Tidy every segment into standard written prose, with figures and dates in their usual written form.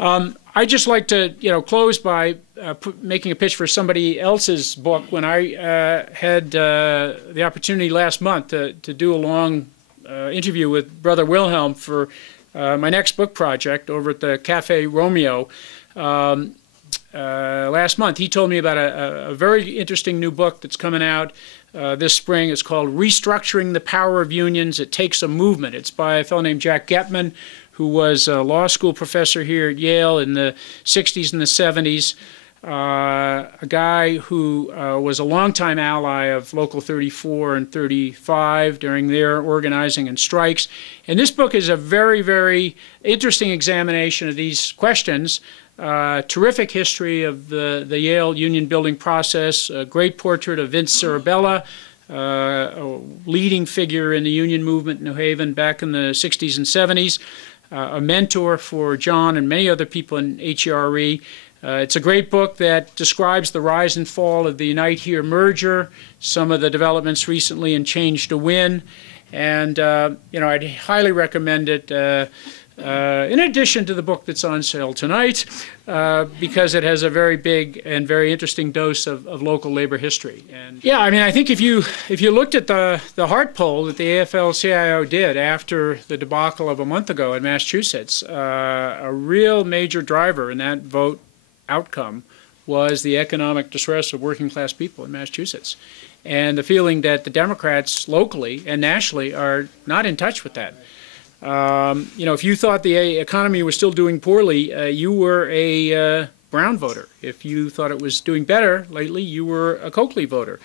I'd just like to, close by making a pitch for somebody else's book. When I had the opportunity last month to do a long interview with Brother Wilhelm for my next book project over at the Cafe Romeo last month, he told me about a very interesting new book that's coming out this spring. It's called Restructuring the Power of Unions. It Takes a Movement. It's by a fellow named Jack Getman, who was a law school professor here at Yale in the 60s and the 70s, a guy who was a longtime ally of Local 34 and 35 during their organizing and strikes. And this book is a very, very interesting examination of these questions. Terrific history of the Yale union building process, a great portrait of Vince Cerebella, a leading figure in the union movement in New Haven back in the 60s and 70s. A mentor for John and many other people in HERE. It's a great book that describes the rise and fall of the Unite Here merger, some of the developments recently in Change to Win, and I'd highly recommend it in addition to the book that's on sale tonight, because it has a very big and very interesting dose of local labor history. And yeah, I mean, I think if you looked at the Hart poll that the AFL-CIO did after the debacle of a month ago in Massachusetts, a real major driver in that vote outcome was the economic distress of working class people in Massachusetts, and the feeling that the Democrats locally and nationally are not in touch with that. If you thought the economy was still doing poorly, you were a Brown voter. If you thought it was doing better lately, you were a Coakley voter.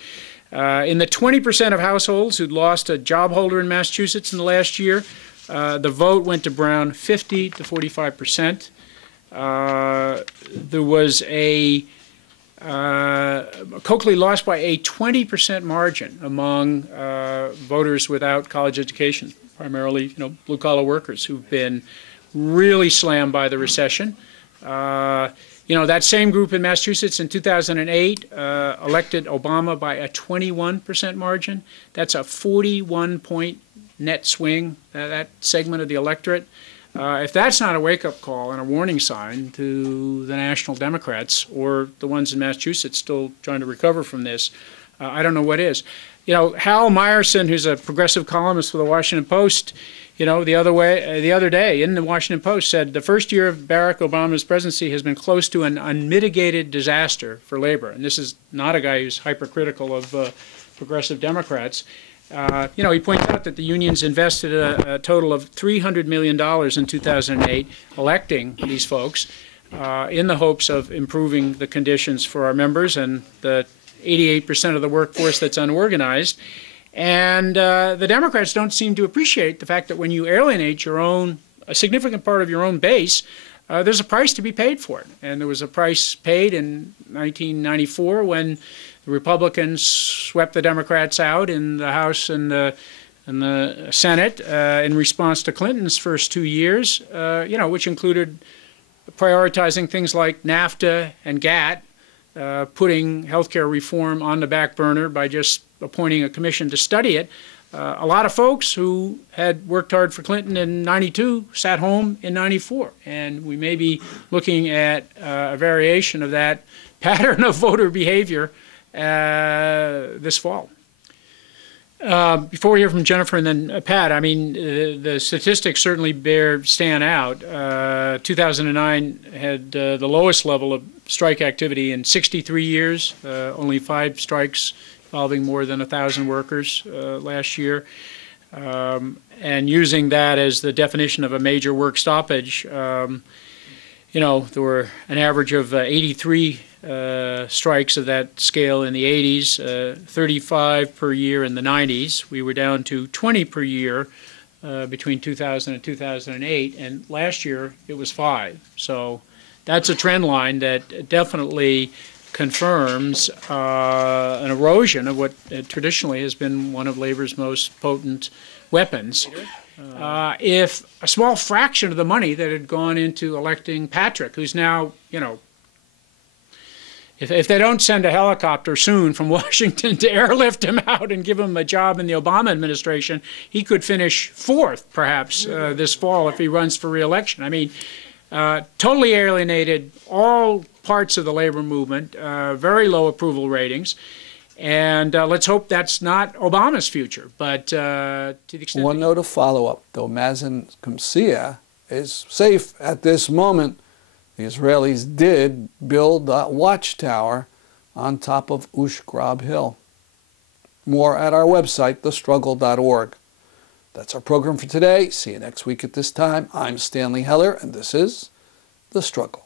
In the 20% of households who'd lost a job holder in Massachusetts in the last year, the vote went to Brown 50 to 45%. There was Coakley lost by a 20% margin among voters without college education, primarily, blue-collar workers who've been really slammed by the recession. That same group in Massachusetts in 2008 elected Obama by a 21% margin. That's a 41-point net swing, that segment of the electorate. If that's not a wake-up call and a warning sign to the national Democrats or the ones in Massachusetts still trying to recover from this, I don't know what is. Hal Meyerson, who's a progressive columnist for the Washington Post, the other day in the Washington Post said the first year of Barack Obama's presidency has been close to an unmitigated disaster for labor. And this is not a guy who's hypercritical of progressive Democrats. He points out that the unions invested a total of $300 million in 2008 electing these folks in the hopes of improving the conditions for our members and the 88% of the workforce that's unorganized. And the Democrats don't seem to appreciate the fact that when you alienate a significant part of your own base, there's a price to be paid for it. And there was a price paid in 1994 when the Republicans swept the Democrats out in the House and the Senate in response to Clinton's first 2 years, which included prioritizing things like NAFTA and GATT, putting healthcare reform on the back burner by just appointing a commission to study it. A lot of folks who had worked hard for Clinton in '92 sat home in '94, and we may be looking at a variation of that pattern of voter behavior this fall. Before we hear from Jennifer and then Pat, I mean, the statistics certainly stand out. 2009 had the lowest level of strike activity in 63 years, only 5 strikes involving more than 1,000 workers last year. And using that as the definition of a major work stoppage, there were an average of 83 strikes of that scale in the 80s, 35 per year in the 90s. We were down to 20 per year between 2000 and 2008, and last year it was 5. So that's a trend line that definitely confirms an erosion of what traditionally has been one of labor's most potent weapons. If a small fraction of the money that had gone into electing Patrick, who's now, if they don't send a helicopter soon from Washington to airlift him out and give him a job in the Obama administration, he could finish 4th, perhaps, this fall if he runs for re-election. I mean, totally alienated all parts of the labor movement, very low approval ratings. And let's hope that's not Obama's future. But to the extent... One note of follow-up, though Mazen Qamsiyeh is safe at this moment, the Israelis did build a watchtower on top of Ushgrab Hill. More at our website, thestruggle.org. That's our program for today. See you next week at this time. I'm Stanley Heller, and this is The Struggle.